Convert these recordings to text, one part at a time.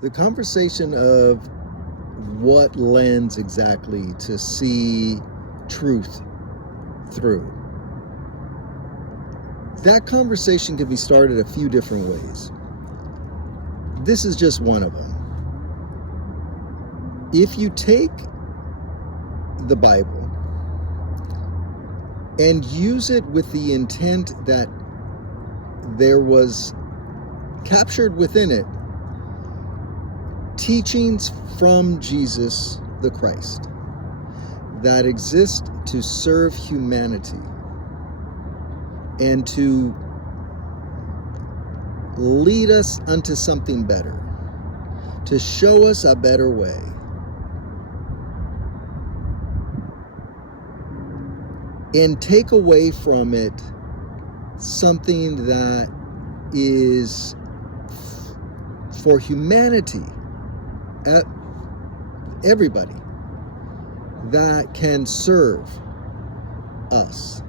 The conversation of what lens exactly to see truth through. That conversation can be started a few different ways. This is just one of them. If you take the Bible and use it with the intent that there was captured within it teachings from Jesus the Christ that exist to serve humanity and to lead us unto something better, to show us a better way. And take away from it something that is for humanity, everybody, that can serve us.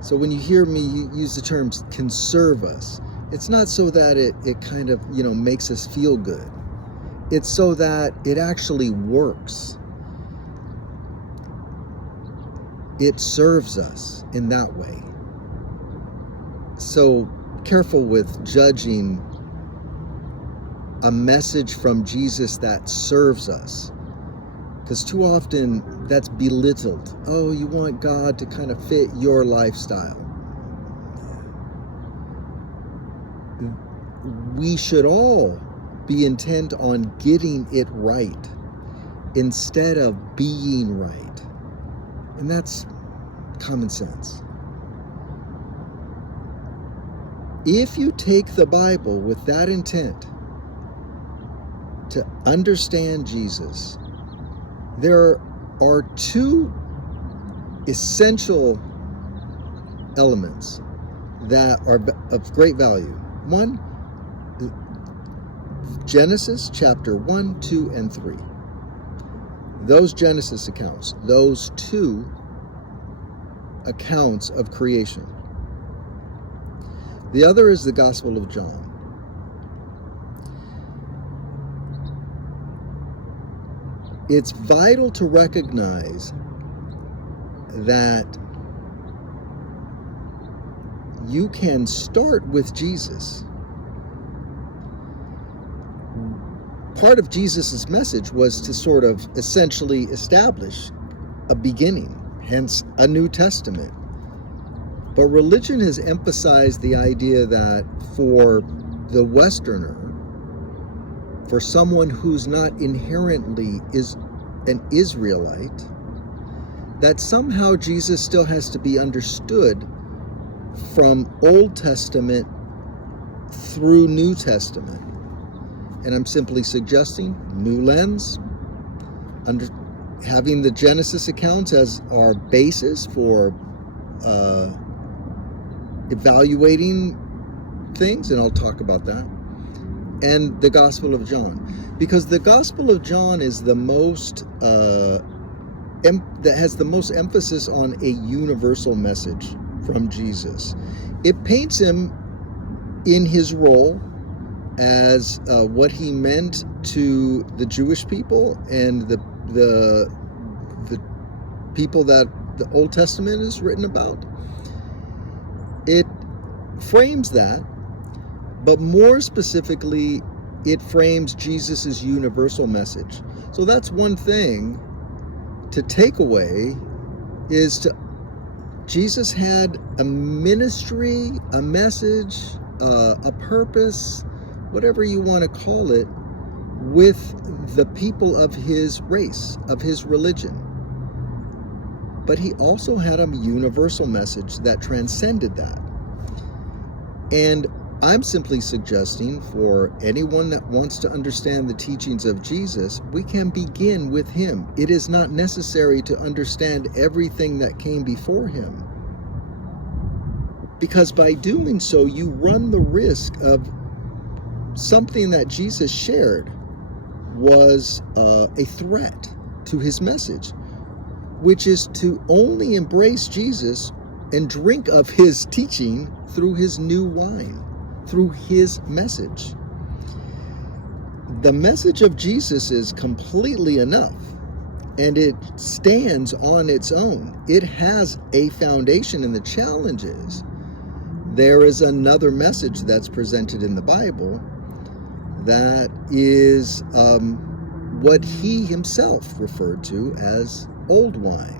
So when you hear me use the terms can serve us, it's not so that it kind of, makes us feel good. It's so that it actually works. It serves us in that way. So careful with judging a message from Jesus that serves us, because too often that's belittled. Oh, you want God to kind of fit your lifestyle. We should all be intent on getting it right instead of being right. And that's common sense. If you take the Bible with that intent to understand Jesus, there are two essential elements that are of great value. One, Genesis chapter 1, 2, and 3. Those Genesis accounts, those two accounts of creation. The other is the Gospel of John. It's vital to recognize that you can start with Jesus. Part of Jesus' message was to sort of essentially establish a beginning, hence a New Testament. But religion has emphasized the idea that for the Westerner, for someone who's not inherently is an Israelite, that somehow Jesus still has to be understood from Old Testament through New Testament. And I'm simply suggesting new lens, having the Genesis accounts as our basis for evaluating things, and I'll talk about that, and the Gospel of John, because the Gospel of John is the most that has the most emphasis on a universal message from Jesus. It paints him in his role as what he meant to the Jewish people and the people that the Old Testament is written about. It frames that, but more specifically, it frames Jesus' universal message. So that's one thing to take away, is Jesus had a ministry, a message, a purpose, whatever you want to call it, with the people of his race, of his religion. But he also had a universal message that transcended that. And I'm simply suggesting for anyone that wants to understand the teachings of Jesus, we can begin with him. It is not necessary to understand everything that came before him, because by doing so, you run the risk of something that Jesus shared was a threat to his message, which is to only embrace Jesus and drink of his teaching through his new wine, through his message. the message of Jesus is completely enough, and it stands on its own. It has a foundation, and the challenge is there is another message that's presented in the Bible that is what he himself referred to as old wine.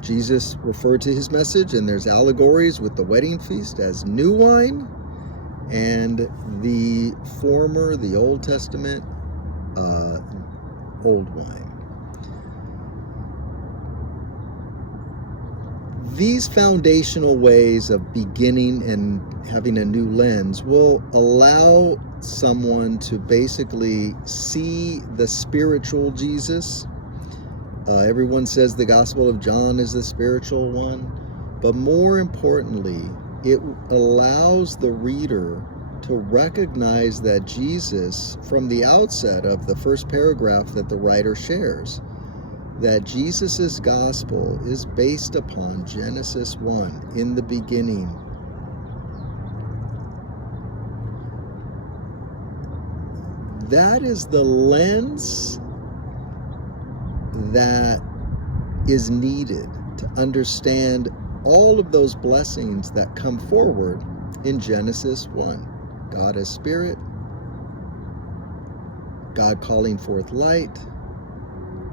Jesus referred to his message, and there's allegories with the wedding feast, as new wine, and the former, the Old Testament, old wine. These foundational ways of beginning and having a new lens will allow someone to basically see the spiritual Jesus. Everyone says the Gospel of John is the spiritual one, but more importantly, it allows the reader to recognize that Jesus, from the outset of the first paragraph that the writer shares, that Jesus's gospel is based upon Genesis 1, in the beginning. That is the lens that is needed to understand all of those blessings that come forward in Genesis 1. God as spirit, God calling forth light,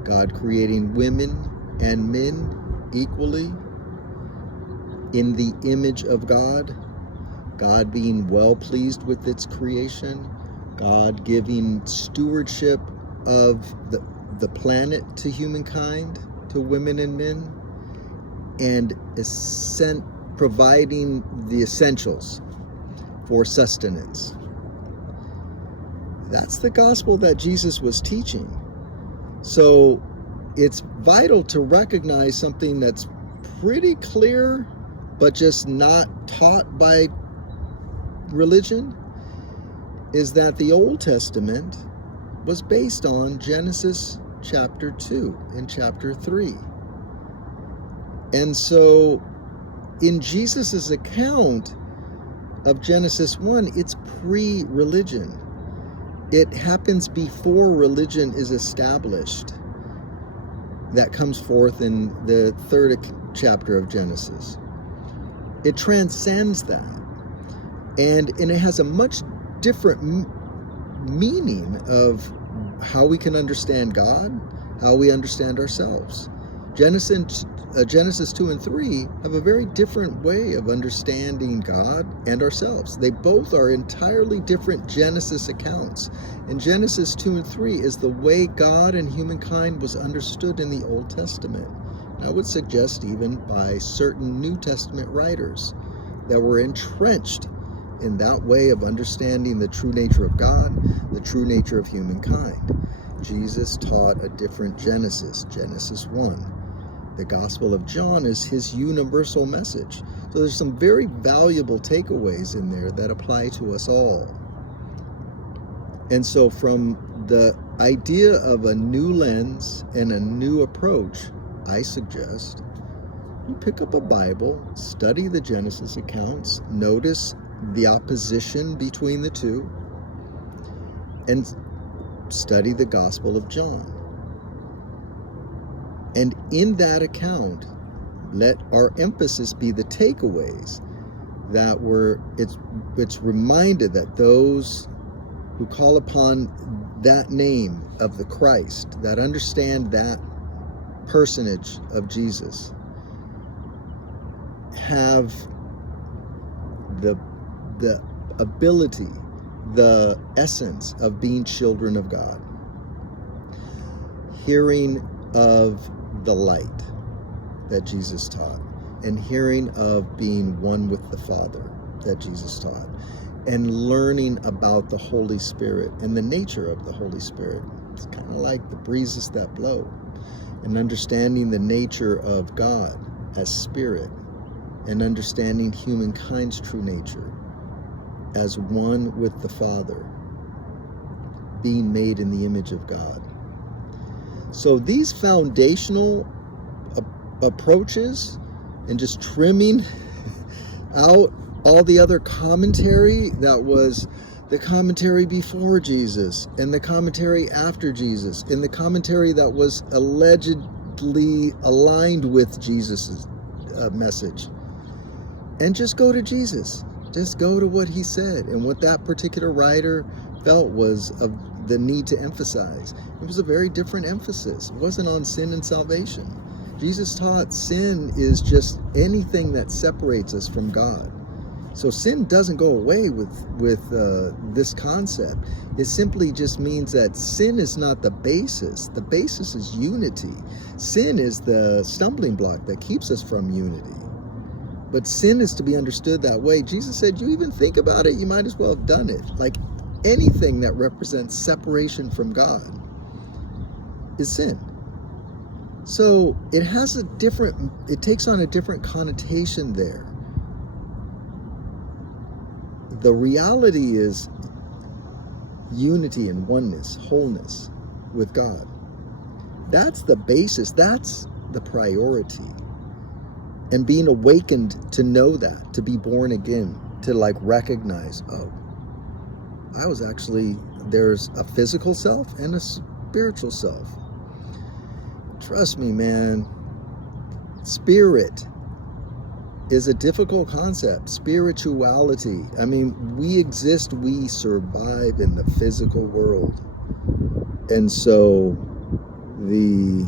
God creating women and men equally in the image of God, God being well pleased with its creation, God giving stewardship of the planet to humankind, to women and men, and providing the essentials for sustenance. That's the gospel that Jesus was teaching. So it's vital to recognize something that's pretty clear, but just not taught by religion, is that the Old Testament was based on Genesis chapter 2 and chapter 3. And so in Jesus's account of Genesis 1, it's pre-religion. It happens before religion is established. That comes forth in the 3rd chapter of Genesis. It transcends that. And it has a much different meaning of how we can understand God, how we understand ourselves. Genesis 2 and 3 have a very different way of understanding God and ourselves. They both are entirely different Genesis accounts. And Genesis 2 and 3 is the way God and humankind was understood in the Old Testament. And I would suggest even by certain New Testament writers that were entrenched in that way of understanding the true nature of God, the true nature of humankind. Jesus taught a different Genesis, Genesis 1. The Gospel of John is his universal message. So there's some very valuable takeaways in there that apply to us all. And so from the idea of a new lens and a new approach, I suggest you pick up a Bible, study the Genesis accounts, notice the opposition between the two, and study the Gospel of John. And in that account, let our emphasis be the takeaways that it's reminded that those who call upon that name of the Christ, that understand that personage of Jesus, have the ability, the essence of being children of God. Hearing of the light that Jesus taught, and hearing of being one with the Father that Jesus taught, and learning about the Holy Spirit and the nature of the Holy Spirit. It's kind of like the breezes that blow, and understanding the nature of God as spirit, and understanding humankind's true nature as one with the Father, being made in the image of God. So these foundational approaches, and just trimming out all the other commentary that was the commentary before Jesus, and the commentary after Jesus, and the commentary that was allegedly aligned with Jesus' message. And just go to Jesus. Just go to what he said. And what that particular writer felt was of the need to emphasize. It was a very different emphasis. It wasn't on sin and salvation. Jesus taught sin is just anything that separates us from God. So sin doesn't go away with this concept. It simply just means that sin is not the basis. The basis is unity. Sin is the stumbling block that keeps us from unity. But sin is to be understood that way. Jesus said, you even think about it, you might as well have done it. Like anything that represents separation from God is sin. So it takes on a different connotation there. The reality is unity and oneness, wholeness with God. That's the basis. That's the priority. And being awakened to know that, to be born again, to like recognize, oh, there's a physical self and a spiritual self. Trust me, man. Spirit is a difficult concept. Spirituality. I mean, we exist, we survive in the physical world. And so the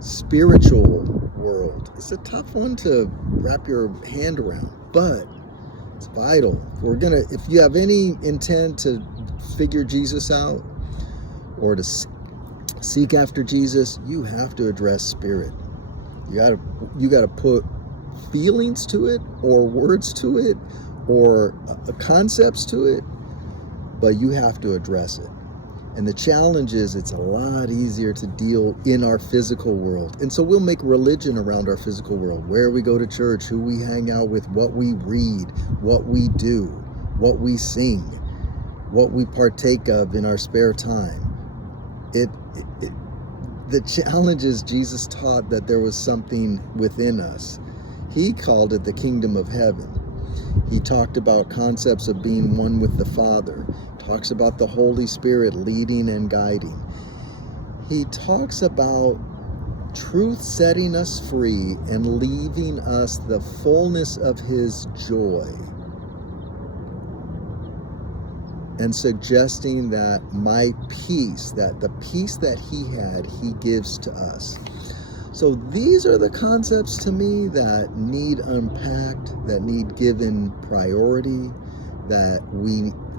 spiritual world is a tough one to wrap your hand around, but it's vital. If you have any intent to figure Jesus out or to seek after Jesus, you have to address spirit. You got to put feelings to it, or words to it, or concepts to it, but you have to address it. And the challenge is it's a lot easier to deal in our physical world. And so we'll make religion around our physical world, where we go to church, who we hang out with, what we read, what we do, what we sing, what we partake of in our spare time. The challenge is Jesus taught that there was something within us. He called it the kingdom of heaven. He talked about concepts of being one with the Father. Talks about the Holy Spirit leading and guiding. He talks about truth setting us free and leaving us the fullness of his joy, and suggesting that my peace, that the peace that he had, he gives to us. So these are the concepts to me that need unpacked, that need given priority, that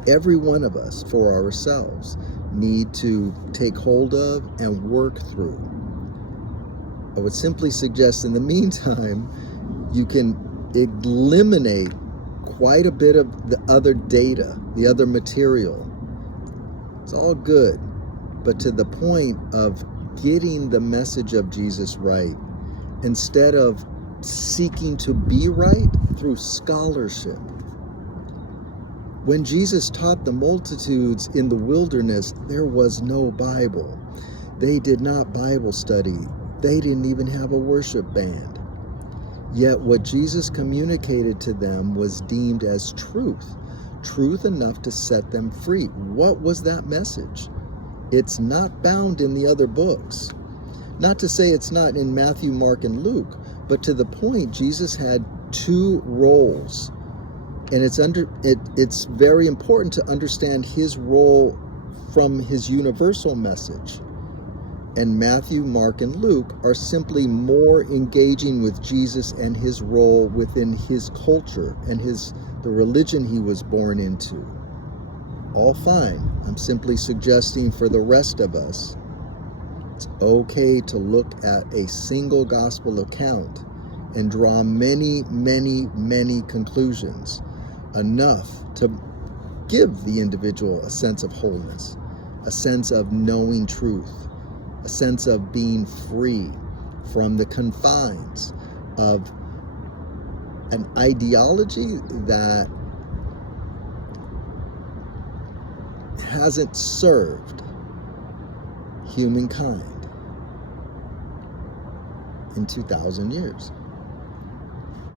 every one of us, for ourselves, need to take hold of and work through. I would simply suggest in the meantime, you can eliminate quite a bit of the other data, the other material. It's all good, but to the point of getting the message of Jesus right, instead of seeking to be right through scholarship. When Jesus taught the multitudes in the wilderness, there was no Bible. They did not Bible study. They didn't even have a worship band. Yet what Jesus communicated to them was deemed as truth enough to set them free. What was that message? It's not bound in the other books. Not to say it's not in Matthew, Mark, and Luke, but to the point, Jesus had two roles. And it's very important to understand his role from his universal message. And Matthew, Mark, and Luke are simply more engaging with Jesus and his role within his culture and the religion he was born into. All fine. I'm simply suggesting for the rest of us, it's okay to look at a single gospel account and draw many, many, many conclusions, enough to give the individual a sense of wholeness, a sense of knowing truth, a sense of being free from the confines of an ideology that hasn't served humankind in 2,000 years.